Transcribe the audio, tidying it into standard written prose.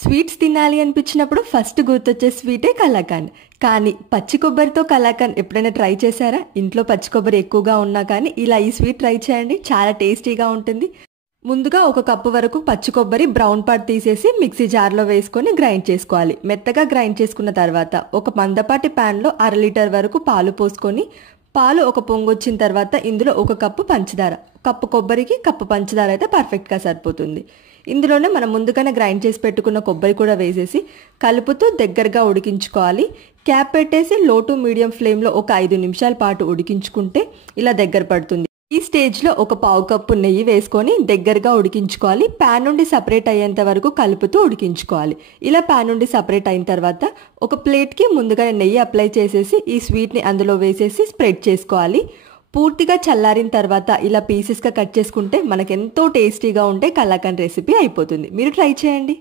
Sweets తినాలి అనిపించినప్పుడు first గుర్తొచ్చే స్వీటే కలాకండ్. కానీ పచ్చి కొబ్బరితో కలాకండ్ ఎప్పుడైనా ట్రై చేశారా? ఇంట్లో పచ్చి కొబ్బరి ఎక్కువగా ఉన్నా కానీ ఇలా ఈ స్వీట్ ట్రై చేయండి, చాలా టేస్టీగా ఉంటుంది. ముందుగా ఒక కప్పు వరకు పచ్చి కొబ్బరి బ్రౌన్ పార్ట్ తీసేసి మిక్సీ జార్లో వేసుకొని గ్రైండ్ చేసుకోవాలి. మెత్తగా గ్రైండ్ చేసుకున్న తర్వాత ఒక మందపాటి ప్యాన్లో 1/2 లీటర్ వరకు పాలు పోసుకొని, పాలు ఒక పొంగొచ్చిన తర్వాత ఇందులో ఒక కప్పు పంచదార, కప్పు కొబ్బరికి కప్పు పంచదార అయితే పర్ఫెక్ట్గా సరిపోతుంది. ఇందులోనే మనం ముందుగానే గ్రైండ్ చేసి పెట్టుకున్న కొబ్బరి కూడా వేసేసి కలుపుతూ దగ్గరగా ఉడికించుకోవాలి. క్యాప్ పెట్టేసి లో టు మీడియం ఫ్లేమ్లో ఒక 5 నిమిషాల పాటు ఉడికించుకుంటే ఇలా దగ్గర పడుతుంది. ఈ స్టేజ్లో ఒక పావు కప్పు నెయ్యి వేసుకొని దగ్గరగా ఉడికించుకోవాలి. ప్యాన్ నుండి సపరేట్ అయ్యేంత వరకు కలుపుతూ ఉడికించుకోవాలి. ఇలా ప్యాన్ నుండి సపరేట్ అయిన తర్వాత ఒక ప్లేట్కి ముందుగా నెయ్యి అప్లై చేసేసి ఈ స్వీట్ని అందులో వేసేసి స్ప్రెడ్ చేసుకోవాలి. పూర్తిగా చల్లారిన తర్వాత ఇలా పీసెస్గా కట్ చేసుకుంటే మనకు ఎంతో టేస్టీగా ఉంటే కలాకండ్ రెసిపీ అయిపోతుంది. మీరు ట్రై చేయండి.